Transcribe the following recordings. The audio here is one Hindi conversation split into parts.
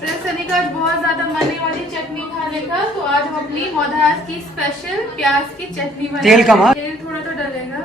सनी का बहुत ज्यादा मरने वाली चटनी खाने का, तो आज हम अपनी मोधास की स्पेशल प्याज की चटनी बनाएंगे। तेल कम, तेल थोड़ा तो डलेगा,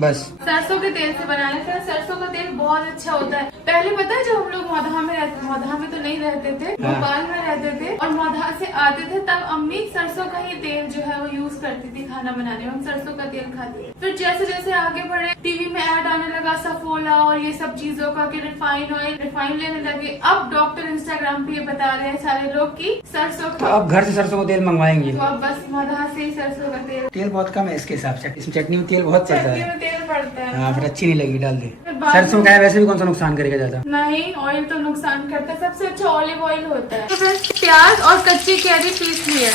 बस। सरसों के तेल से बनाने का। सरसों का तेल बहुत अच्छा होता है। पहले पता है, जब हम लोग मोधा में तो नहीं रहते थे, भोपाल में रहते थे और मोधा से आते थे, तब अम्मी सरसों का ही तेल जो है वो यूज करती थी खाना बनाने में। हम सरसों का तेल खाते थे। फिर जैसे जैसे आगे बढ़े, टीवी में ऐड आने लगा सफोला और ये सब चीजों का कि रिफाइन लेने लगे। अब डॉक्टर इंस्टाग्राम पे ये बता रहे हैं सारे लोग की सरसों तो का, अब घर से सरसों का तेल मंगवाएंगे। तो अब बस मोधा से ही सरसों का तेल बहुत कम है इसके हिसाब से, इसमें चटनी में तेल बहुत पड़ता चटनी है। में तेल पड़ता है। हाँ, फिर अच्छी नहीं लगी, डाल दे। फिर बाद सरसों में- का है, वैसे भी कौन सा नुकसान करेगा ज्यादा। नहीं, ऑयल तो नुकसान करता है। सबसे अच्छा ऑलिव ऑयल होता है। तो फ्रेंड्स, प्याज और कच्ची कैरी पीस लिया।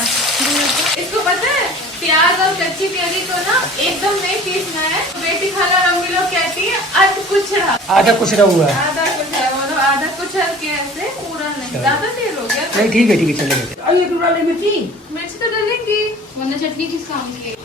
इसको पता है, प्याज और कच्ची कैरी को ना एकदम नहीं पीसना है। बेटी खाला मम्मी लोग कहती है अर्ध कुचरा, आधा कुछ रहा हुआ है। आधा कुचरा, मतलब आधा कुचल के ऐसे, पूरा नहीं। ज्यादा तेल हो गया। नहीं, ठीक है चलेगा। मिर्च तो डलेंगी, वरना चटनी किस काम की है।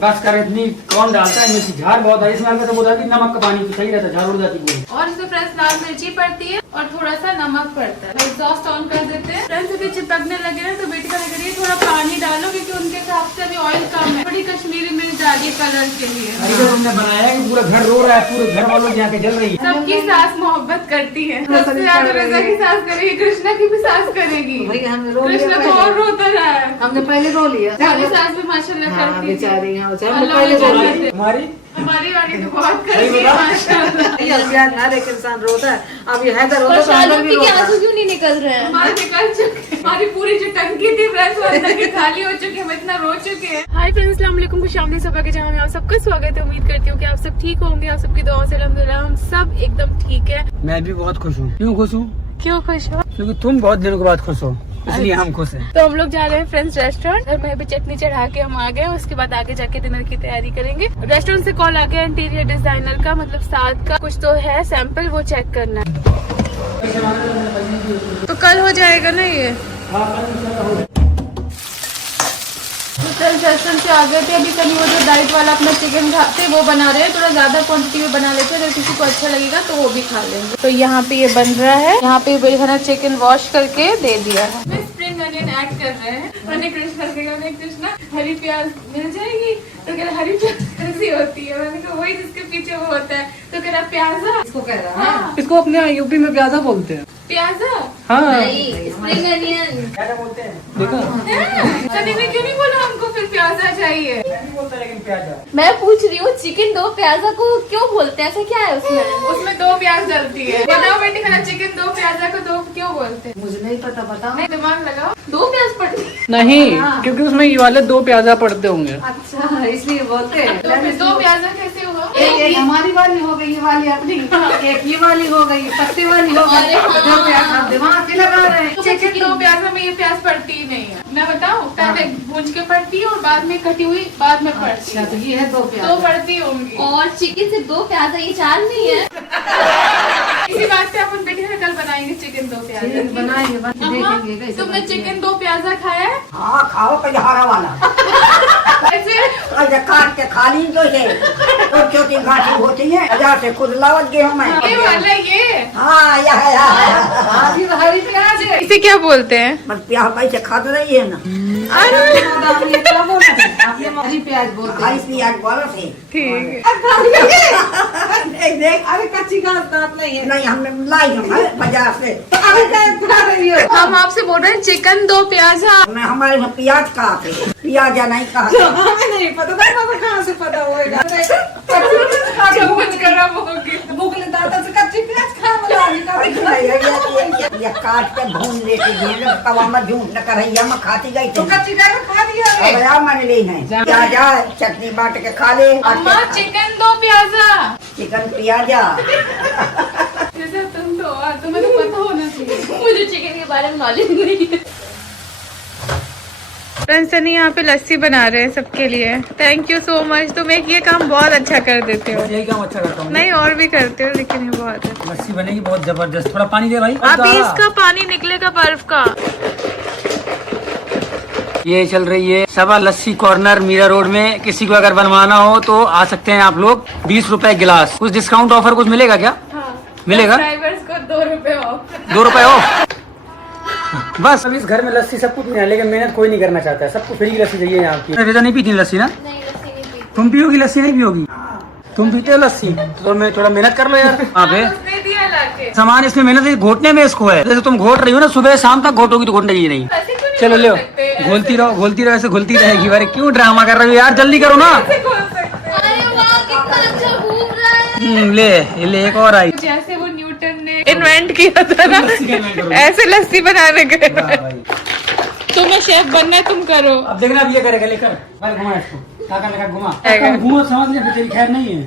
बस कर, इतनी कौन डालता है मिर्ची, झाड़ बहुत है इसमें। तो बोला कि नमक का पानी तो सही रहता है, झाड़ उड़ जाती है। और इसमें फ्रेंड्स लाल मिर्ची पड़ती है और थोड़ा सा नमक पड़ता है। एग्जॉस्ट ऑन कर देते हैं। फ्रेंड्स अभी चिपकने लगे ना, तो बेटी का लग रही है थोड़ा पानी डालो, क्योंकि उनके हिसाब से अभी ऑयल कम है। थोड़ी कश्मीरी मिर्च डाली कलर के लिए। अरे तो तुमने बनाया है कि पूरा घर रो रहा है, पूरे घर वालों की आंखें जल रही है। सबकी सास मोहब्बत करती है। सबसे ज्यादा रजा की सास करेगी, कृष्णा की भी सास करेगी। कृष्णा तो और रोता रहा है। हमने पहले रो लिया। हमारी सास भी माशाल्लाह करती है। बेचारी यहाँ से हमने अल्लाह पहले रो लिया। बेचारी। हमारी हमारी वाली तो बहुत करती है माशाल्लाह। प्याज हर एक इंसान रोता है। अब ये हैदर होता और तो अंदर शाहरुख भी के रोता आंसू क्यों नहीं निकल रहे हैं? हमारे निकल चुके, हमारी पूरी जो टंकी थी फ्रेंड्स वो अंदर की खाली हो चुकी है। हम इतना रो चुके हैं। हाय फ्रेंड्स, अस्सलाम वालेकुम, खुशामदीद सबा के जहाँ में आप सबका स्वागत है। उम्मीद करती हूँ कि आप सब ठीक होंगे। आप सबकी दुआओं से अल्हम्दुलिल्लाह हम सब एकदम ठीक है। मैं भी बहुत खुश हूँ। क्यों खुश हूँ? क्यों खुश हो? क्योंकि तुम बहुत दिनों के बाद खुश हो, इसलिए हम खुश हैं। तो हम लोग जा रहे हैं फ्रेंड्स रेस्टोरेंट। घर में भी चटनी चढ़ा के हम आ गए। उसके बाद आगे जाके डिनर की तैयारी करेंगे। रेस्टोरेंट से कॉल आ गया इंटीरियर डिजाइनर का, मतलब साथ का कुछ तो है सैंपल, वो चेक करना है। तो कल हो जाएगा ना ये। रेस्टोरेंट से आ गए थे। अभी कहीं वो जो डाइट वाला अपना चिकन खाते वो बना रहे हैं। थोड़ा ज्यादा क्वांटिटी में बना लेते हैं, अगर किसी को अच्छा लगेगा तो वो भी खा लेंगे। तो यहाँ पे ये बन रहा है। यहाँ पे बेहना चिकन वॉश करके दे दिया है। स्प्रिंग अनियन ऐड कर रहे हैं। मैंने कृष्णा हरी प्याज मिल जाएगी, तो कह रहा हरी प्याज कैसी होती है। मैंने कहा वही जिसके पीछे वो होता है। तो कह रहा प्याजा, इसको कह रहा है। हाँ इसको अपने यूपी में प्याजा बोलते हैं। प्याजा। हाँ, स्प्रिंग अनियन। क्या बोलते हैं? देखो सनी ने क्यों नहीं बोला हमको फिर प्याजा चाहिए? नहीं बोलता, लेकिन प्याजा। मैं पूछ रही हूँ चिकन दो प्याजा को क्यों बोलते हैं? ऐसा क्या है उसमें? उसमें 2 प्याज डलती है। बताओ बेटी, खाना चिकन 2 प्याजा को 2 क्यों बोलते हैं? मुझे नहीं पता, बताओ। नहीं, दिमाग लगाओ। 2 प्याज पड़ती है। नहीं, क्योंकि उसमें ये वाले 2 प्याजा पड़ते होंगे। अच्छा, इसलिए बोलते हैं। तो फिर 2 प्याजा कैसे हुआ? एक हमारी वाली हो गई, ये वाली अपनी, एक ये वाली हो गई, पत्ती वाली हो गई। जो प्याज आप दिमाग ही लगा रहे हैं। चिकन 2 प्याजा में ये प्याज पड़ती ही नहीं है। मैं बताऊँ, पहले भून के पड़ती है और बाद में कटी हुई बाद में पड़ती है। अच्छा, तो ये है 2 तो प्याज। पड़ती होंगी। और चिकन से 2 प्याजा, ये 4 नहीं है। इसी बात पे अपन बेटी से कल बनाएंगे चिकन 2 प्याजा। बनाएंगे, बस अम्मा, देखेंगे कैसे तुमने बनती है। चिकन 2 प्याजा खाया है? हाँ खाओ कजहारा वाला। ऐसे ऐसे काट के खा ली तो से छोटी घाटी होती है, हजार से खुद लावत गेहूं में। ये वाला ये। हाँ यह हाँ, फिर हरी प्याज है। इसे क्या बोलते हैं? बस प्याज पैसे खाते रही है ना। आपने क्या बोला था? आपने हरी प्याज बोलते हरी हैं। प्याज बोलो थे। ठीक है। नहीं देख, अरे कच्ची घास दांत नहीं है। नहीं हमने लाई हम बाजार से। अभी तक खा रही हो। हम आपसे बोल रहे हैं चिकन 2 प्याजा। मैं हमारे में प्याज खाते, प्याजा नहीं खाते। हमें नहीं पता था, तो कहाँ से पता होगा? चम्मच गरम होगी। भूख ले दादा से कच्ची प्याज खा बोला। ये काट के भून लेती थी, तवा में झूठ न करैया में खाती गई तो थी। कच्ची का खा दिया है। अब यार मैंने ली नहीं, प्याजा चटनी बांट के खा ले। अम्मा चिकन 2 प्याजा। चिकन प्याजा। जैसे तुम तो, और तुम्हें तो पता होना चाहिए। मुझे चिकन के बारे में नॉलेज नहीं है। फ्रेंड्स सनी यहाँ पे लस्सी बना रहे हैं सबके लिए। Thank you so much. तुम एक ये काम बहुत अच्छा कर देते हो। यही काम अच्छा करता हूँ। नहीं और भी करते हो, लेकिन ये बहुत है। लस्सी बनेगी बहुत जबरदस्त। थोड़ा पानी दे भाई। अभी इसका पानी निकलेगा बर्फ का। ये चल रही है सबा लस्सी कॉर्नर मीरा रोड में। किसी को अगर बनवाना हो तो आ सकते हैं आप लोग। 20 रुपए गिलास। कुछ डिस्काउंट ऑफर कुछ मिलेगा क्या? हाँ, मिलेगा? ड्राइवर्स को 2 रुपए ऑफ। 2 रुपए ऑफ। बस अब इस घर में लस्सी सबको पीना है, लेकिन मेहनत कोई नहीं करना चाहता है, सबको फ्री की लस्सी चाहिए यहाँ की। रेजा नहीं पीती लस्सी ना? नहीं लस्सी नहीं पीती। तुम पियोगी लस्सी? नहीं पियोगी? तुम पीते हो लस्सी? तो मैं थोड़ा मेहनत कर लो यार। हाँ बे, उसने दिया लाके। सामान इसमें मेहनत है, घोटने में इसको है। जैसे तुम घोट रही हो ना, सुबह शाम तक घोटोगी तो घोटने की नहीं। ऐसे क्यों नहीं चलो ले बोल सकते? घोलती रहो ऐसे घुलती रहेगी। अरे क्यों ड्रामा कर रहे हो यार, जल्दी करो ना। ऐसे बोल सकते हैं। अरे वाह कितना अच्छा घूम रहा है। ले एक और आई। जैसे वो न्यूटन ने इन्वेंट किया था ना, लस्सी का invent करो। ऐसे लस्सी बनाने के। वाह भाई। तुम्हें शेफ बनना है, तुम करो। अब देखना अब ये करेगा, लेकर बाहर घुमा इसको, ताकत लगा घुमा। आएगा। अब घूमो समझ ले, तेरी खैर नहीं है।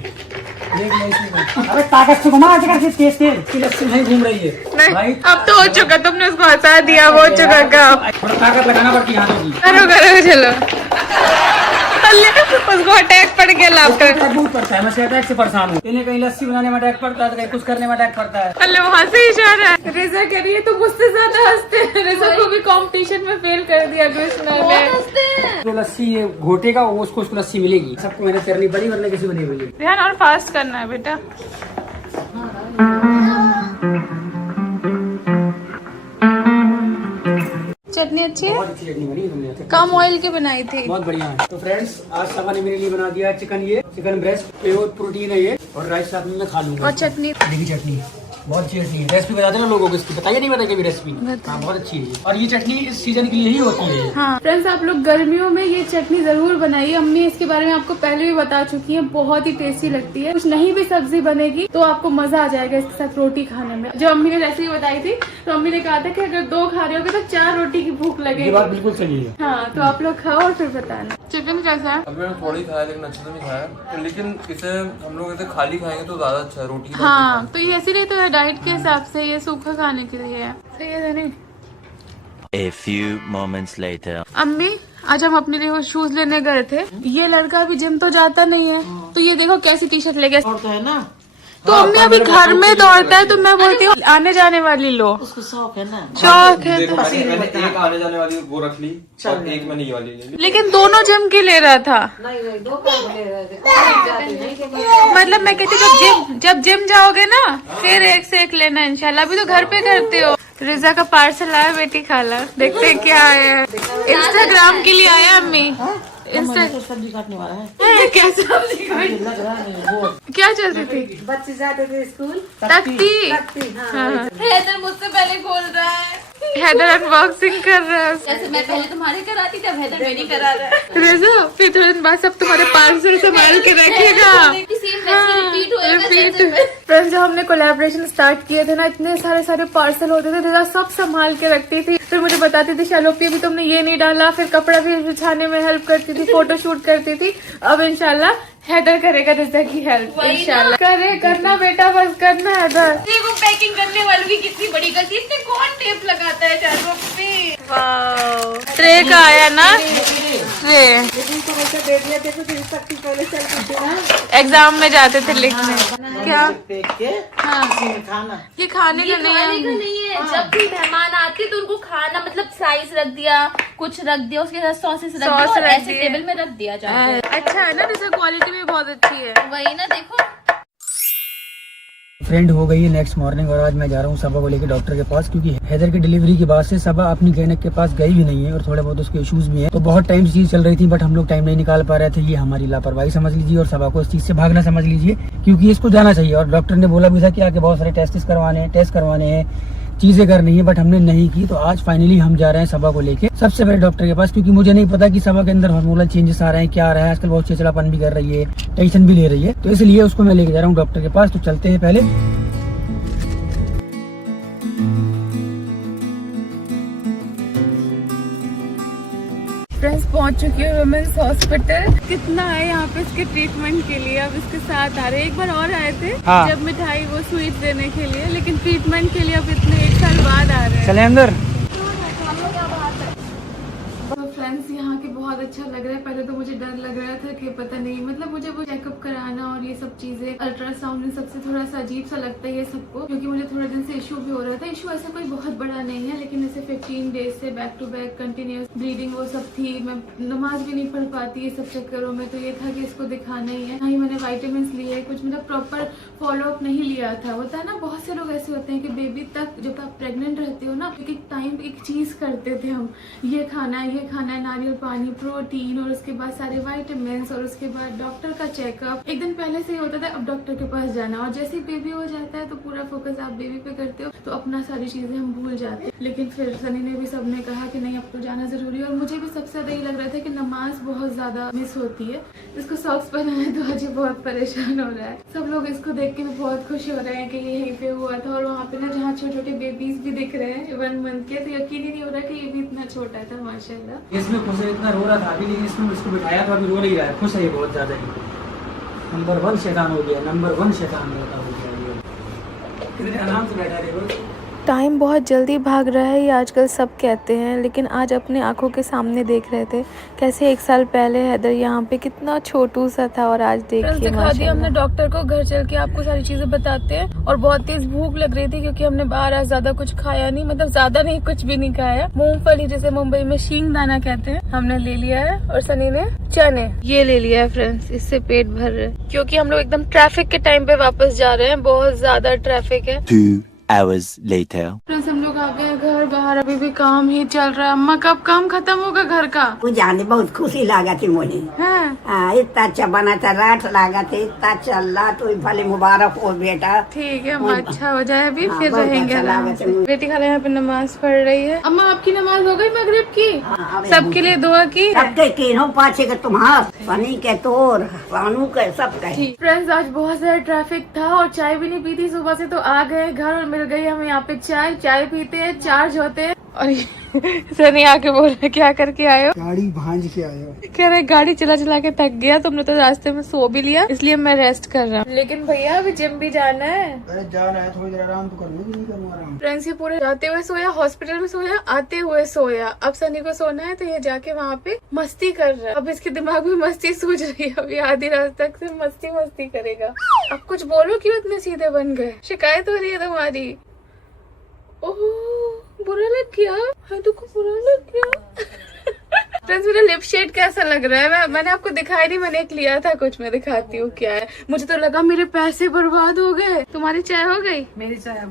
देख ले इसको। अबे ताकत से घुमा, तेज की लस्सी नहीं घूम रही है भाई। अब तो हो चुका, तुमने उसको हंसा दिया, वो हो चुका काम। थोड़ा ताकत लगाना पड़ती है हाथों की। करो चलो। उसको अटैक पड़ गया लाफ्टर। बहुत पड़ता है, मैं अटैक से परेशान हूँ। इन्हें कहीं लस्सी बनाने में अटैक पड़ता है, तो कहीं कुछ करने में अटैक पड़ता है। अल्ले वहाँ से इशारा है। रिजा कह रही है तो मुझसे ज्यादा हंसते हैं। रिजा को भी कंपटीशन में फेल कर दिया कृष्णा ने। बहुत हंसते हैं। जो लस्सी ये घोटेगा वो उसको लस्सी मिलेगी। सबको मेहनत करनी पड़ी, वरना किसी को नहीं मिलेगी। ध्यान और फास्ट करना है बेटा। चटनी अच्छी है, बहुत अच्छी चटनी बनी तुमने, कम ऑयल की बनाई थी। बहुत बढ़िया है। तो फ्रेंड्स, आज सबा ने मेरे लिए बना दिया चिकन, ये चिकन ब्रेस्ट, प्योर प्रोटीन है ये, और राइस साथ में मैं खा लूंगा। और चटनी देखी चटनी बहुत अच्छी चटनी है। रेसिपी बता देना लोगों को इसकी, बताइए नहीं बताइए रेसिपी। हाँ बहुत अच्छी है, और ये चटनी इस सीजन के लिए ही होती है। हाँ फ्रेंड्स, आप लोग गर्मियों में ये चटनी जरूर बनाइए। अम्मी इसके बारे में आपको पहले भी बता चुकी है, बहुत ही टेस्टी लगती है। कुछ नहीं भी सब्जी बनेगी तो आपको मजा आ जाएगा इसके साथ रोटी खाने में। जो अम्मी ने रेसिपी बताई थी, तो अम्मी ने कहा था कि अगर 2 खा रहे होगे तो 4 रोटी की भूख ये लगेगी। बात बिल्कुल सही है। हाँ, तो आप लोग खाओ और फिर बताना। चिकन कैसा है? अभी मैंने थोड़ी खाया, लेकिन अच्छे से नहीं खाया। लेकिन इसे हम लोग ऐसे खाली खाएंगे तो ज्यादा अच्छा है, रोटी के साथ हाँ, तो ये इसीलिए तो है डाइट के हिसाब से, ये सूखा खाने के लिए है। सही है नहीं? A few moments later. अम्मी, आज हम अपने लिए वो शूज लेने गए थे। ये लड़का अभी जिम तो जाता नहीं है, तो ये देखो कैसी टी शर्ट ले गया। और तो है ना, तो अम्मी अभी घर में दौड़ता है, तो मैं बोलती हूँ आने जाने वाली लो। उसको शौक है ना। शौक है देखो, तो। मैंने एक आने जाने वाली वो रख ली और एक मैंने ये वाली ले ली। लेकिन दोनों जिम के ले रहा था। नहीं 2 पैर ले रहे थे। मतलब मैं कहती जब जिम जाओगे ना, फिर एक से एक लेना इंशाल्लाह। अभी तो घर पे करते हो। रिजा का पार्सल आया, बेटी खाला, देखते हैं क्या आया है। इंस्टाग्राम के लिए आया अम्मी। सब्जी काटने वाला है। क्या सब्जी लग रहा है वो क्या चलती थी? बच्चे जाते थे स्कूल, तख्ती। हाँ। हैदर मुझसे पहले खोल रहा है। हैदर अनबॉक्सिंग कर रहा है। जैसे मैं पहले तुम्हारे कराती थी, अब हैदर मेरी करा रहा है। रिजा फिर थोड़े दिन बाद सब तुम्हारे पार्सल संभाल के रखिएगा। सेम वैसे रिपीट होएगा जैसे मैं- फ्रेंड्स, जब हमने कोलैबोरेशन स्टार्ट किए थे ना, इतने सारे पार्सल होते थे, रिजा सब संभाल के रखती थी। फिर मुझे बताती थी शालोपी अभी तुमने ये नहीं डाला, फिर कपड़ा भी बिछाने में हेल्प करती थी, फोटो शूट करती थी। अब इंशाल्लाह हैदर करेगा रिजा की हेल्प। वही ना। इंशाल्लाह करना बेटा, बस करना हैदर। देखो पैकिंग करने वाली भी कितनी बड़ी गलती, इतने कौन टेप लगाता है चारों पे। ट्रे का आया ना, ट्रे लेकिन तो वैसे दे दिया थे तो सख्ती पहले चलती थी ना। एग्जाम में जाते थे लिखने। क्या? देख के हाँ, खाना ये खाने ये का नहीं खाने का है। नहीं है। जब भी मेहमान आते तो उनको खाना, मतलब स्लाइस रख दिया, कुछ रख दिया, उसके साथ सॉसेस रख दिया सॉस और रख ऐसे दिए। टेबल में रख दिया जाता है। अच्छा है ना, रिजा क्वालिटी भी बहुत अच्छी है। वही ना, देखो फ्रेंड हो गई है नेक्स्ट मॉर्निंग, और आज मैं जा रहा हूँ सबा को लेकर डॉक्टर के पास, क्योंकि हैदर की डिलीवरी के बाद से सबा अपनी क्लिनिक के पास गई भी नहीं है, और थोड़े बहुत उसके इश्यूज भी हैं। तो बहुत टाइम से चीज चल रही थी, बट हम लोग टाइम नहीं निकाल पा रहे थे। ये हमारी लापरवाही समझ लीजिए, और सबा को इस चीज से भागना समझ लीजिए, क्योंकि इसको जाना चाहिए। और डॉक्टर ने बोला भी था कि आगे बहुत सारे टेस्ट करवाने हैं, चीजें करनी है, बट हमने नहीं की। तो आज फाइनली हम जा रहे हैं सबा को लेके सबसे पहले डॉक्टर के पास, क्योंकि मुझे नहीं पता कि सबा के अंदर हार्मोनल चेंजेस आ रहे हैं, क्या आ रहा है। आजकल बहुत चिड़चिड़ापन भी कर रही है, टेंशन भी ले रही है, तो इसलिए उसको मैं लेके जा रहा हूँ डॉक्टर के पास। तो चलते हैं पहले। फ्रेंड्स, पहुंच चुकी है वुमेन्स हॉस्पिटल। कितना है यहाँ पे इसके ट्रीटमेंट के लिए। अब इसके साथ आ रहे हैं, एक बार और आए थे हाँ। जब मिठाई वो स्वीट देने के लिए, लेकिन ट्रीटमेंट के लिए अब इतने 1 साल बाद आ रहे हैं। चले अंदर। तो फ्रेंड्स, यहाँ के बहुत बहुत अच्छा लग रहा है। पहले तो मुझे डर लग रहा था कि पता नहीं, मतलब मुझे वो चेकअप कराना और ये सब चीजें, अल्ट्रासाउंड, सबसे थोड़ा सा अजीब सा लगता है ये सबको, क्योंकि मुझे थोड़े दिन से इशू भी हो रहा था। इशू ऐसा कोई बहुत बड़ा नहीं है, लेकिन जैसे 15 डेज से back to back continuous bleeding वो सब थी, मैं नमाज भी नहीं पढ़ पाती ये सब चक्करों में, तो ये था कि इसको दिखाना ही है। नहीं मैंने वाइटामिन लिए, कुछ मतलब प्रॉपर फॉलो अप नहीं लिया था। होता है ना, बहुत से लोग ऐसे होते हैं कि बेबी तक जब आप प्रेग्नेंट रहते हो ना, क्योंकि टाइम एक चीज करते थे हम, ये खाना है, नारियल पानी, प्रोटीन, और उसके बाद सारे वाइटामिन, और उसके बाद डॉक्टर का चेकअप। एक दिन पहले से ही होता था, अब डॉक्टर के पास जाना, और जैसे ही बेबी हो जाता है तो पूरा फोकस आप बेबी पे करते हो, तो अपना सारी चीजें हम भूल जाते हैं। लेकिन फिर सनी ने भी, सबने कहा कि नहीं अब तो जाना जरूरी है, और मुझे भी सबसे ज्यादा ये लग रहा था कि नमाज बहुत ज्यादा मिस होती है। इसको सॉक्स पहना है तो अजय बहुत परेशान हो रहा है। सब लोग इसको देख के भी बहुत खुश हो रहे हैं कि ये यहीं पे हुआ था, और वहाँ पे ना जहाँ छोटे छोटे बेबीज भी दिख रहे हैं 1 मंथ के, तो यकीन ही नहीं हो रहा कि ये भी इतना छोटा था माशाल्लाह। इसमें खुश है, इतना रो रहा था अभी, लेकिन इसमें इसको बिठाया तो अभी रो नहीं रहा है, खुश है ये बहुत ज्यादा ही। नंबर 1 शैतान हो गया, नंबर 1 शैतान हो गया ये। कितने आराम से बैठा है। टाइम बहुत जल्दी भाग रहा है, ये आजकल सब कहते हैं, लेकिन आज अपने आंखों के सामने देख रहे थे कैसे 1 साल पहले हैदर यहाँ पे कितना छोटू सा था, और आज देखिए दिखा दिया हमने डॉक्टर को। घर चल के आपको सारी चीजें बताते हैं। और बहुत तेज भूख लग रही थी, क्योंकि हमने बाहर आज ज्यादा कुछ खाया नहीं, मतलब ज्यादा नहीं, कुछ भी नहीं खाया। मूंगफली, जैसे मुंबई में शींग दाना कहते हैं, हमने ले लिया है, और सनी ने चने ये ले लिया है फ्रेंड्स, इससे पेट भर रहे हैं, क्योंकि हम लोग एकदम ट्रैफिक के टाइम पे वापस जा रहे हैं, बहुत ज्यादा ट्रैफिक है। 2 hours later. फ्रेंड्स हम लोग आ गए हैं घर, बाहर अभी भी काम ही चल रहा है। अम्मा कब काम खत्म होगा घर का? जाने बहुत खुशी लागा थी मुझे। हाँ इतना अच्छा बना था, रात लागा थे, इतना चल रहा, तो भले मुबारक हो बेटा। ठीक है अम्मा, अच्छा हो जाए अभी, हाँ, फिर बहुत रहेंगे अच्छा आराम लगा से। था। बेटी खाला यहाँ पे नमाज पढ़ रही है। अम्मा आपकी नमाज हो गई मगरिब की? हाँ, सबके लिए दुआ की? सबके तीनों पाछे के तुम्हार, पनी के तोर, पानू के, सब के। फ्रेंड्स आज बहुत ज्यादा ट्रैफिक था, और चाय भी नहीं पी थी सुबह से, तो आ गए घर और मिल गई हमें यहाँ पे चाय पीते हैं, चार्ज होते हैं। और सनी आके बोल रहे क्या करके आए हो? गाड़ी भांज के आए हो। कह रहे गाड़ी चला चला के थक गया, तुमने तो रास्ते में सो भी लिया, इसलिए मैं रेस्ट कर रहा हूँ। लेकिन भैया अभी जिम भी जाना है। अरे जाना है, थोड़ी देर आराम तो करना, नहीं करूँ आराम। फ्रेंड्स ये पूरे जाते हुए सोया, हॉस्पिटल में सोया, आते हुए सोया। अब सनी को सोना है, तो ये जाके वहाँ पे मस्ती कर रहा है। अब इसके दिमाग में मस्ती सूझ रही है, अभी आधी रात तक से मस्ती करेगा। अब कुछ बोलो, क्यों इतने सीधे बन गए? शिकायत हो रही है तुम्हारी? ओह बुरा लग गया है, तुमको बुरा लग गया। फ्रेंड्स मेरा लिप शेड कैसा लग रहा है? मैंने आपको दिखाया नहीं, मैंने एक लिया था कुछ, मैं दिखाती हूँ क्या है। मुझे तो लगा मेरे पैसे बर्बाद हो गए। तुम्हारी चाय हो गई? मेरी चाय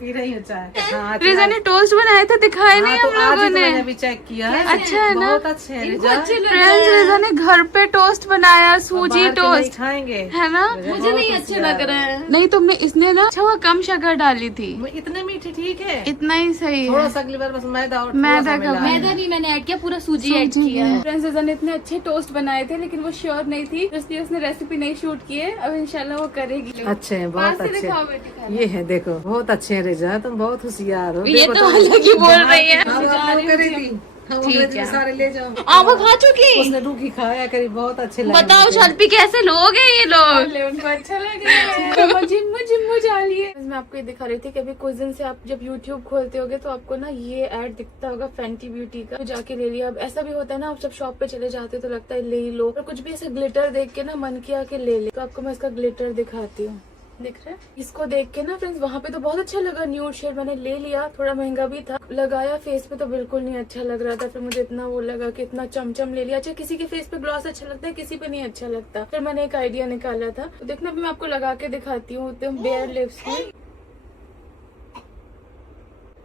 पी रही हूँ चाय। हाँ, रिजा ने टोस्ट बनाए थे, दिखाए नहीं हम लोगों ने। मैंने भी चेक किया है, अच्छा है ना? बहुत अच्छे हैं फ्रेंड्स रिजा ने घर पे टोस्ट बनाया, सूजी टोस्ट खाएंगे, है ना? मुझे नहीं अच्छे लग रहे हैं। नहीं तुमने, इसने ना अच्छा वो कम शक्कर डाली थी, इतने मीठे ठीक है, इतना ही सही थोड़ा है। सा अगली बार बस मैदा और मैदा का मैदा नहीं मैंने ऐड किया, पूरा सूजी ऐड किया है। फ्रेंड्स रिजा ने इतने अच्छे टोस्ट बनाए थे, लेकिन वो श्योर नहीं थी, इसलिए उसने रेसिपी नहीं शूट की है। अब इंशाल्लाह वो करेगी। अच्छे हैं, बहुत पास से अच्छे। दिखाओ बेटी खाना। ये है देखो, बहुत अच्छे हैं रिजा, तुम बहुत होशियार हो। ये देखो तो अलग ही बोल रही है। ठीक है, सारे ले जाओ। आप वो खा चुकी? उसने रूखी खाया करी, बहुत अच्छे लगे। बताओ शर्पी कैसे लोग हैं ये लोग? उनको अच्छा लगे। जिम्मू जा रही है। मैं आपको ये दिखा रही थी कि अभी कुछ दिन से आप जब YouTube खोलते होगे तो आपको ना ये ऐड दिखता होगा फैंटी ब्यूटी का, तो जाके ले लिया। अब ऐसा भी होता है ना, आप जब शॉप पे चले जाते हो तो लगता है ले ही लो, और कुछ भी ऐसा ग्लिटर देख के ना मन किया कि ले ले। तो आपको मैं इसका ग्लिटर दिखाती हूँ, दिख रहा है? इसको देख के ना फ्रेंड्स वहाँ पे तो बहुत अच्छा लगा, न्यूड शेड, मैंने ले लिया, थोड़ा महंगा भी था। लगाया फेस पे तो बिल्कुल नहीं अच्छा लग रहा था, फिर मुझे इतना वो लगा कि इतना चमचम ले लिया। अच्छा किसी के फेस पे ग्लॉस अच्छा लगता है, किसी पे नहीं अच्छा लगता। फिर मैंने एक आइडिया निकाला था, तो देखना मैं आपको लगा के दिखाती हूँ। एकदम बेयर लिप्स में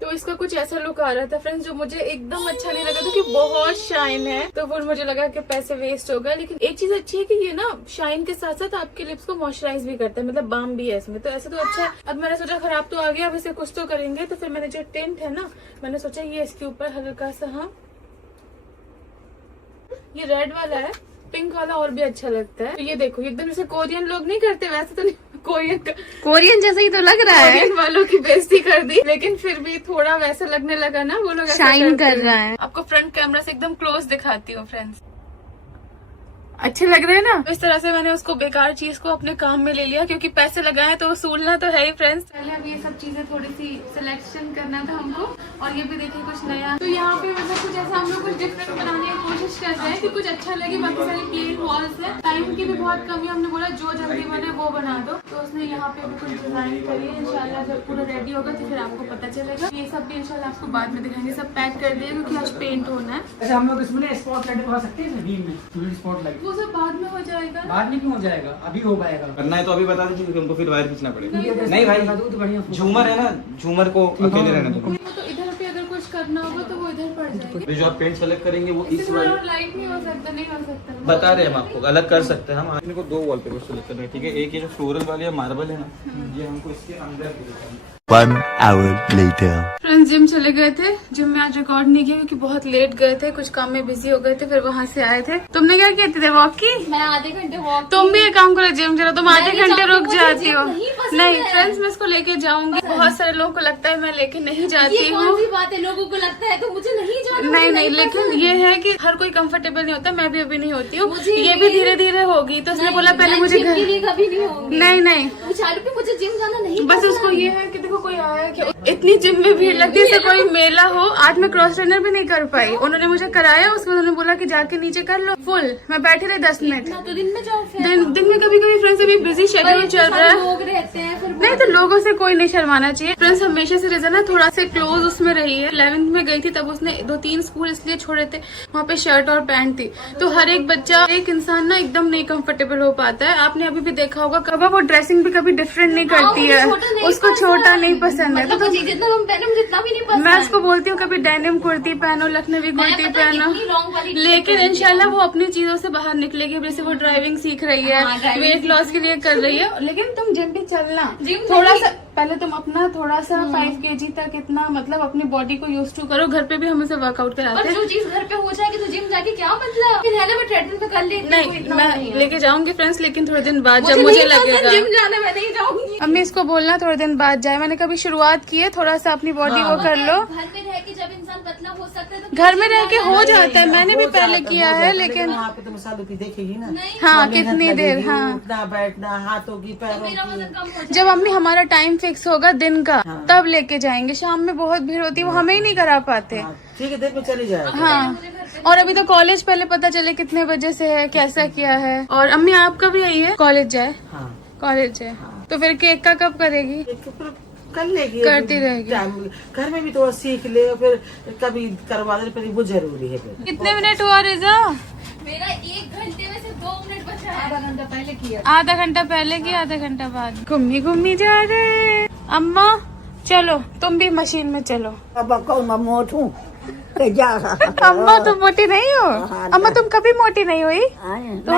तो इसका कुछ ऐसा लुक आ रहा था फ्रेंड्स, जो मुझे एकदम अच्छा नहीं लगा था, कि बहुत शाइन है, तो फिर मुझे लगा कि पैसे वेस्ट हो गए। लेकिन एक चीज अच्छी है कि ये ना शाइन के साथ साथ आपके लिप्स को मॉइस्चराइज भी करता है, मतलब बाम भी है इसमें, तो ऐसे तो अच्छा है। अब मैंने सोचा खराब तो आ गया, अब इसे कुछ तो करेंगे, तो फिर मैंने जो टिंट है ना, मैंने सोचा ये इसके ऊपर हल्का सा, हाँ ये रेड वाला है, पिंक वाला और भी अच्छा लगता है। तो ये देखो, एकदम जैसे कोरियन लोग नहीं करते वैसे तो नहीं, कोरियन जैसा ही तो लग रहा है। कोरियन वालों की बेइज्जती कर दी, लेकिन फिर भी थोड़ा वैसा लगने लगा ना, वो लोग शाइन कर रहा है। आपको फ्रंट कैमरा से एकदम क्लोज दिखाती हूँ फ्रेंड्स। अच्छे लग रहे हैं ना। इस तरह से मैंने उसको बेकार चीज को अपने काम में ले लिया, क्योंकि पैसे लगाए तो वसूलना तो है ही फ्रेंड्स। पहले अब ये सब चीजें थोड़ी सी सिलेक्शन करना था हमको, और ये भी देखिए कुछ नया। तो यहाँ पे मतलब कुछ ऐसा हम लोग कुछ डिफरेंट बनाने की कोशिश कर रहे हैं कि कुछ अच्छा लगे। बाकी सारे प्लेन वॉल्स है, टाइम की भी बहुत कमी, हमने बोला जो जल्दी बने वो बना दो। तो उसने यहाँ पे भी कुछ डिजाइन करी है। इंशाल्लाह जब पूरा रेडी होगा तो फिर आपको पता चलेगा। ये सब भी इंशाल्लाह आपको बाद में दिखाएंगे। सब पैक कर दिए क्योंकि आज पेंट होना है। ऐसे हम लोग इसमें स्पॉट लाइट लगा सकते हैं बीम में, स्पॉट लाइट वो सब बाद में हो जाएगा। बाद में क्यों हो जाएगा, अभी हो पाएगा। करना है तो अभी बता दीजिए, हमको फिर वायर खींचना पड़ेगा। नहीं भाई, झूमर है ना, झूमर को अकेले रहने दो। तो इधर पे अगर कुछ करना होगा तो वो इधर पड़ जाएगा। जो आप पेंट सेलेक्ट करेंगे वो इस वाले लाइट नहीं हो सकता, नहीं हो सकता। बता रहे हैं हम आपको, अलग कर सकते हैं हम। इनको 2 वॉलपेपर सेलेक्ट करना है, ठीक है। एक ये जो फ्लोरल वाली है मार्बल है ना, ये हमको इसके अंदर 1 hour later. फ्रेंड्स जिम चले गए थे। जिम में आज रिकॉर्ड नहीं किया क्योंकि बहुत लेट गए थे, कुछ काम में बिजी हो गए थे। फिर वहाँ से आए थे। तुमने क्या कहते थे, वॉक की? मैं आधे घंटे वॉक। तुम भी एक काम करो, जिम चलो। तुम आधे घंटे रुक जाती हो। नहीं है। फ्रेंड्स मैं इसको लेके जाऊंगी। बहुत सारे लोगों को लगता है मैं लेके नहीं जाती ये कौन हूँ। सी बात है, लोगों को लगता है तो मुझे नहीं जाना। नहीं, लेकिन ये है कि हर कोई कंफर्टेबल नहीं होता। मैं भी अभी नहीं होती हूँ, मुझे ये भी धीरे धीरे होगी। तो उसने बोला पहले मुझे घर। कभी नहीं होंगी। नहीं मुझे जिम जाना नहीं। बस उसको ये है कि देखो कोई आया कि इतनी जिम में भीड़ लगती है, कोई मेला हो। आज मैं क्रॉस ट्रेनर भी नहीं कर पाई, उन्होंने मुझे कराया। उसके बाद उन्होंने बोला कि जाके नीचे कर लो फुल। मैं बैठी रही 10 मिनट। तो दिन में जाओ फिर। दिन में कभी कभी फ्रेंड्स अभी बिजी शेड्यूल चल रहा है, लोग रहते हैं फिर। नहीं तो लोगों से कोई नहीं शर्माना चाहिए। फ्रेंड्स हमेशा से रिजन है थोड़ा से क्लोज उसमें रही है। 11th में गई थी तब उसने 2-3 स्कूल इसलिए छोड़े थे, वहाँ पे शर्ट और पैंट थी। तो हर एक बच्चा, एक इंसान ना एकदम नहीं कंफर्टेबल हो पाता है। आपने अभी भी देखा होगा, कभी वो ड्रेसिंग भी कभी डिफरेंट नहीं करती है, उसको छोटा नहीं पसंद है। तो जितना हम पहने मुझे इतना भी नहीं पसंद। मैं उसको बोलती हूँ कभी डेनिम कुर्ती पहनो, लखनवी कुर्ती पहनो, लेकिन इंशाल्लाह वो अपनी चीजों से बाहर निकलेगी। जैसे वो ड्राइविंग सीख रही है, वेट लॉस के लिए कर रही है। लेकिन तुम जिम भी चलना थोड़ा सा, पहले तुम अपना थोड़ा सा 5 kg तक इतना मतलब अपनी बॉडी को यूज टू करो। घर पे भी हम इसे वर्कआउट कराते हैं। जो चीज घर पे हो जाएगी तो जिम जाके क्या मतलब, फिर है ना मैं ट्रेडमिल पे कर लेती। नहीं मैं लेके जाऊंगी फ्रेंड्स, लेकिन थोड़े दिन बाद जब मुझे लगेगा जिम जाने में नहीं जाऊंगी। अम्मी इसको बोलना थोड़े दिन बाद जाए। मैंने कभी शुरुआत की है, थोड़ा सा अपनी बॉडी वो कर लो। घर में रह के जब इंसान पतला हो सकता है तो घर में रह के हो जाता है, मैंने भी पहले किया है। लेकिन वहाँ पे तो मिसालों की देखेगी ना, हाँ कितनी देर, हाँ उठना बैठना, हाथों की पैरों मेरा की। वजन कम हो जब अम्मी हमारा टाइम फिक्स होगा दिन का तब लेके जाएंगे। शाम में बहुत भीड़ होती है, वो हमें ही नहीं करा पाते। ठीक है, दिन में चली जाए। हाँ और अभी तो कॉलेज पहले पता चले कितने बजे से है, कैसा क्या है। और अम्मी आपका भी यही है, कॉलेज जाए? हाँ कॉलेज जाए तो फिर केक का कब करेगी? कर लेगी, करती रहेगी। घर में भी थोड़ा सीख ले, फिर कभी करवा दे, फिर वो जरूरी है। फिर कितने मिनट हुआ रिजा? मेरा 1 घंटे में से 2 मिनट बचा है। आधा घंटा पहले किया, आधा घंटा पहले की, आधा घंटा बाद। घूमी जा रहे। अम्मा चलो तुम भी मशीन में चलो। अब कौन मैं मोटू के जा अम्मा तुम मोटी नहीं हो? अम्मा तुम कभी मोटी नहीं हुई, तो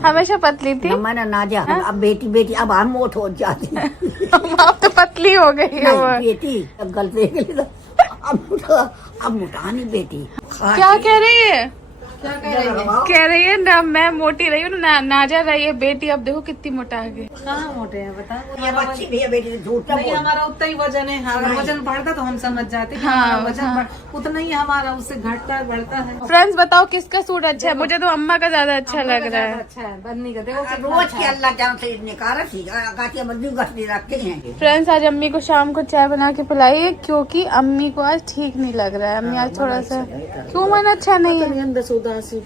हमेशा पतली थी। मैंने ना जा, अब बेटी अब हम मोट हो जाती। अम्मा अब तो पतली हो गई हो। बेटी अब गलती के लिए अब मोटानी बेटी। क्या कह रही है? कह रही है ना मैं मोटी रही हूँ ना जा रही है बेटी। अब देखो कितनी मोटा है। कहाँ मोटे हैं बता। ये बच्ची भी है बेटी, झूठ नहीं हमारा उतना ही वजन है। अगर वजन बढ़ता तो हम समझ जाते। हाँ, वजन उतना ही हमारा, उससे घटता बढ़ता है। फ्रेंड्स बताओ किसका सूट अच्छा है? मुझे तो अम्मा का ज्यादा अच्छा लग रहा है। अच्छा है, बंद नहीं करते वो। रोज के अल्लाह जान से निकाल रखते हैं। फ्रेंड्स आज अम्मी को शाम को चाय बना के पिलाई, क्योंकि अम्मी को आज ठीक नहीं लग रहा है। अम्मी आज थोड़ा सा क्यों मन अच्छा नहीं है, अंदर उदासी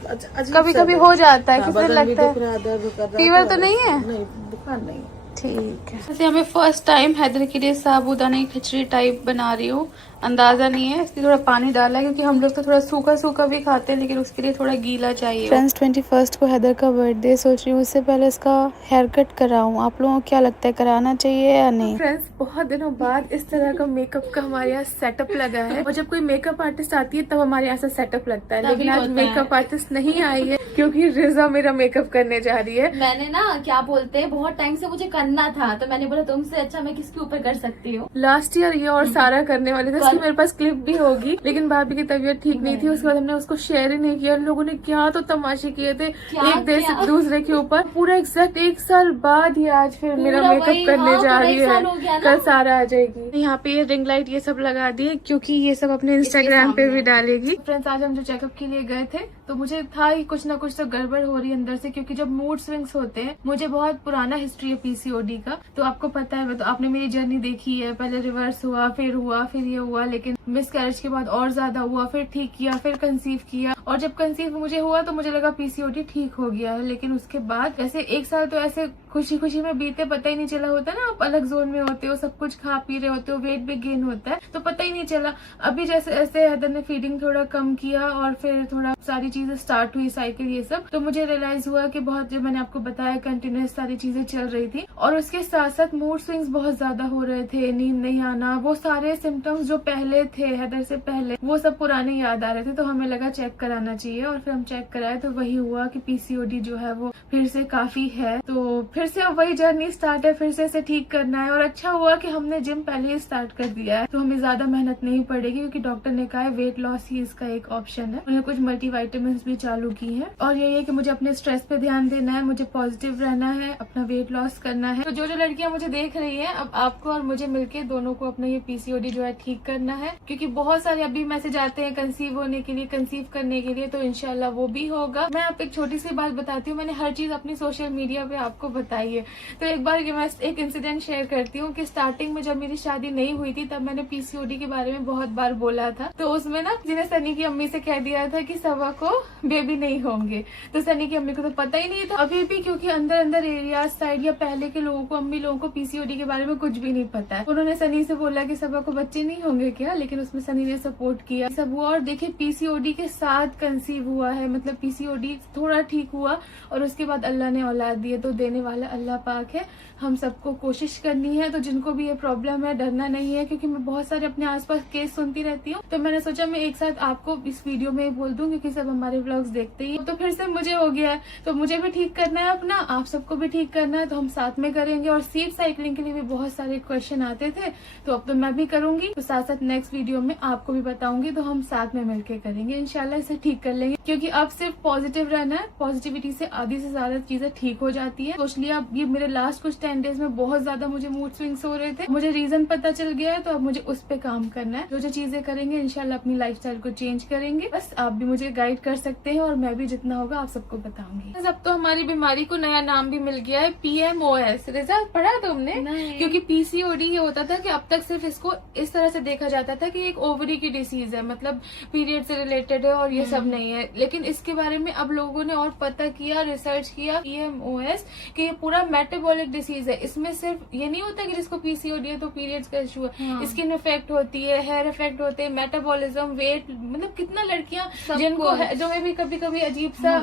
कभी कभी हो जाता है, किसने लगता है। दर्द कर रहा, फीवर तो नहीं है? नहीं बुखार नहीं। ठीक है। वैसे हमें फर्स्ट टाइम हैदर के लिए साबूदाना की खिचड़ी टाइप बना रही हूँ। अंदाजा नहीं है, इसलिए थोड़ा पानी डाला है, क्योंकि हम लोग तो थोड़ा सूखा सूखा भी खाते हैं, लेकिन उसके लिए थोड़ा गीला चाहिए। फ्रेंड्स 21 को हैदर का बर्थडे, सोच रही हूँ उससे पहले इसका हेयर कट कराऊँ। आप लोगों को क्या लगता है, कराना चाहिए या नहीं? फ्रेंड्स बहुत दिनों बाद इस तरह का मेकअप का हमारे यहाँ सेटअप लगा है, और जब कोई मेकअप आर्टिस्ट आती है तब हमारे यहाँ से सेटअप लगता है। लेकिन आज मेकअप आर्टिस्ट नहीं आई है, क्योंकि रिजा मेरा मेकअप करने जा रही है। मैंने ना क्या बोलते हैं, बहुत टाइम से मुझे करना था, तो मैंने बोला तुमसे अच्छा मैं किसके ऊपर कर सकती हूँ। लास्ट ईयर ये और सारा करने वाले थे, उसकी मेरे पास क्लिप भी होगी, लेकिन भाभी की तबीयत ठीक नहीं थी। उसके बाद हमने उसको शेयर ही नहीं किया। लोगों ने क्या तो तमाशे किए थे एक देश से दूसरे के ऊपर। पूरा एग्जैक्ट 1 साल बाद ही आज फिर मेरा मेकअप करने जा रही है, कल सारा आ जाएगी। यहाँ पे ये रिंग लाइट ये सब लगा दी है क्योंकि ये सब अपने इंस्टाग्राम पे भी डालेगी। फ्रेंड्स, आज हम जो चेकअप के लिए गए थे तो मुझे था ही कुछ ना कुछ तो गड़बड़ हो रही है अंदर से, क्योंकि जब मूड स्विंग्स होते हैं, मुझे बहुत पुराना हिस्ट्री है पीसीओडी का, तो आपको पता है, तो आपने मेरी जर्नी देखी है। पहले रिवर्स हुआ, फिर ये हुआ, लेकिन मिसकैरेज के बाद और ज्यादा हुआ, फिर ठीक किया, फिर कंसीव किया, और जब कंसीव मुझे हुआ तो मुझे लगा पीसीओडी ठीक हो गया है। लेकिन उसके बाद ऐसे 1 साल तो ऐसे खुशी खुशी में बीते, पता ही नहीं चला। होता ना, आप अलग जोन में होते हो, सब कुछ खा पी रहे होते हो, वेट भी गेन होता है, तो पता ही नहीं चला। अभी जैसे ऐसे हैदर ने फीडिंग थोड़ा कम किया और फिर थोड़ा सारी चीजें स्टार्ट हुई, साइकिल ये सब, तो मुझे रियलाइज हुआ कि बहुत, जो मैंने आपको बताया, कंटिन्यूस सारी चीजें चल रही थी। और उसके साथ साथ मूड स्विंग्स बहुत ज्यादा हो रहे थे, नींद नहीं आना, वो सारे सिम्टम्स जो पहले थे हैदर से पहले, वो सब पुराने याद आ रहे थे। तो हमें लगा चेक कराना चाहिए, और फिर हम चेक कराए तो वही हुआ कि पीसीओडी जो है वो फिर से काफी है। तो फिर से वही जर्नी स्टार्ट है, फिर से इसे ठीक करना है। और अच्छा हुआ कि हमने जिम पहले ही स्टार्ट कर दिया है, तो हमें ज्यादा मेहनत नहीं पड़ेगी, क्योंकि डॉक्टर ने कहा है वेट लॉस ही इसका एक ऑप्शन है। उन्हें कुछ मल्टीविटामिन भी चालू की है, और यही है कि मुझे अपने स्ट्रेस पे ध्यान देना है, मुझे पॉजिटिव रहना है, अपना वेट लॉस करना है। तो जो लड़कियां मुझे देख रही है, अब आपको और मुझे मिलके दोनों को अपना ये पीसीओडी जो है ठीक करना है, क्योंकि बहुत सारे अभी मैसेज आते हैं कंसीव होने के लिए, कंसीव करने के लिए, तो इंशाल्लाह वो भी होगा। मैं आप एक छोटी सी बात बताती हूँ, मैंने हर चीज अपनी सोशल मीडिया पे आपको बताई है। तो एक बार मैं एक इंसिडेंट शेयर करती हूँ कि स्टार्टिंग में जब मेरी शादी नहीं हुई थी, तब मैंने पीसीओडी के बारे में बहुत बार बोला था। तो उसमें ना जिन्हें सनी की अम्मी से कह दिया था कि सवा को बेबी नहीं होंगे, तो सनी की अम्मी को तो पता ही नहीं था अभी भी, क्योंकि अंदर एरिया साइड या पहले के लोगों को, अम्मी लोगों को पीसीओडी के बारे में कुछ भी नहीं पता है। उन्होंने सनी से बोला कि सवा को बच्चे नहीं होंगे क्या, लेकिन उसमें सनी ने सपोर्ट किया, सब हुआ। और देखिए पीसीओडी के साथ कंसीव हुआ है, मतलब पीसीओडी थोड़ा ठीक हुआ और उसके बाद अल्लाह ने औलाद दी है। तो देने वाला अल्लाह पाक है, हम सबको कोशिश करनी है। तो जिनको भी ये प्रॉब्लम है, डरना नहीं है, क्योंकि मैं बहुत सारे अपने आसपास केस सुनती रहती हूँ। तो मैंने सोचा मैं एक साथ आपको इस वीडियो में बोल दूं, क्योंकि सब हमारे व्लॉग्स देखते ही। तो फिर से मुझे हो गया है, तो मुझे भी ठीक करना है अपना, आप सबको भी ठीक करना है, तो हम साथ में करेंगे। और सीट साइकिलिंग के लिए भी बहुत सारे क्वेश्चन आते थे, तो अब तो मैं भी करूंगी, तो साथ साथ नेक्स्ट वीडियो में आपको भी बताऊंगी, तो हम साथ में मिलकर करेंगे, इंशाल्लाह इसे ठीक कर लेंगे। क्योंकि अब सिर्फ पॉजिटिव रहना है, पॉजिटिविटी से आधी से ज्यादा चीजें ठीक हो जाती है। सोच लिया, अब ये मेरे लास्ट कुछ 10 डेज में बहुत ज्यादा मुझे मूड स्विंग्स हो रहे थे, मुझे रीजन पता चल गया है, तो अब मुझे उस पे काम करना है। जो चीजें करेंगे इंशाल्लाह अपनी लाइफस्टाइल को चेंज करेंगे। बस आप भी मुझे गाइड कर सकते हैं, और मैं भी जितना होगा आप सबको बताऊंगी। अब तो हमारी बीमारी को नया नाम भी मिल गया है, PMOS। रिजल्ट पढ़ा तुमने? क्योंकि पीसीओडी ये होता था कि अब तक सिर्फ इसको इस तरह से देखा जाता था कि एक ओवरी की डिसीज है, मतलब पीरियड से रिलेटेड है, और ये सब नहीं है। लेकिन इसके बारे में अब लोगों ने और पता किया, रिसर्च किया, PMOS, कि ये पूरा मेटाबॉलिक डिसीज है। इसमें सिर्फ ये नहीं होता कि जिसको पीसीओडी है तो पीरियड्स का इशू है, स्किन इफेक्ट होती है, हेयर इफेक्ट होते हैं, मेटाबॉलिज्म, वेट, मतलब कितना लड़कियां जिनको जो में भी कभी कभी अजीब सा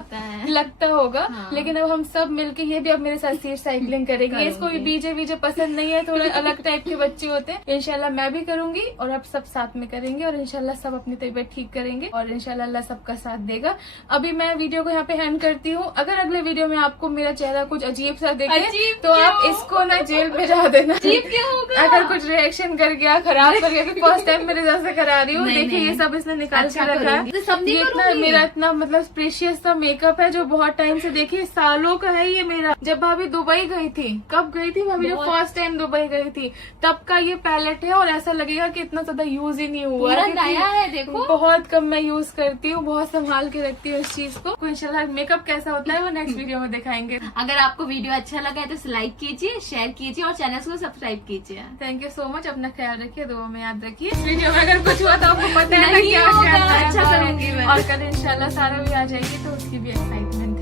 लगता होगा। लेकिन अब हम सब मिलके, ये भी अब मेरे साथ सीट साइकिलिंग करेंगे। इसको भी बीजे पसंद नहीं है, थोड़े अलग टाइप के बच्चे होते हैं। इंशाल्लाह मैं भी करूंगी, और अब सब साथ में करेंगे, और इंशाल्लाह सब अपनी तबीयत ठीक करेंगे, और इंशाल्लाह अल्लाह सबका साथ देगा। अभी मैं वीडियो को यहाँ पे एंड करती हूँ। अगर अगले वीडियो में आपको मेरा चेहरा कुछ अजीब सा दिखे, तो आप इसको ना जेल में जा देना। अगर कुछ रिएक्शन कर गया, खराब कर गया, फर्स्ट टाइम मेरे जैसे करा रही हूँ। देखिए ये सब इसने निकाल के रखा है, ये इतना मेरा इतना मतलब प्रेशियस सा मेकअप है, जो बहुत टाइम से, देखिए सालों का है ये मेरा। जब भाभी दुबई गई थी, कब गई थी भाभी? जब फर्स्ट टाइम दुबई गई थी, तब का ये पैलेट है, और ऐसा लगेगा कि इतना ज्यादा यूज ही नहीं हुआ है, नया है। देखो बहुत कम मैं यूज करती हूँ, बहुत संभाल के रखती हूँ इस चीज को। इंशाल्लाह मेकअप कैसा होता है वो नेक्स्ट वीडियो में दिखाएंगे। अगर आपको वीडियो अच्छा लगा है तो लाइक कीजिए, शेयर कीजिए, और चैनल को सब्सक्राइब कीजिए। Thank you so much. अपना ख्याल रखिए, दुआ में याद रखिए। इस वीडियो में अगर कुछ हुआ तो आपको पता है क्या अच्छा करूंगी मैं, और कल इंशाल्लाह सारा भी आ जाएगी, तो उसकी भी एक्साइटमेंट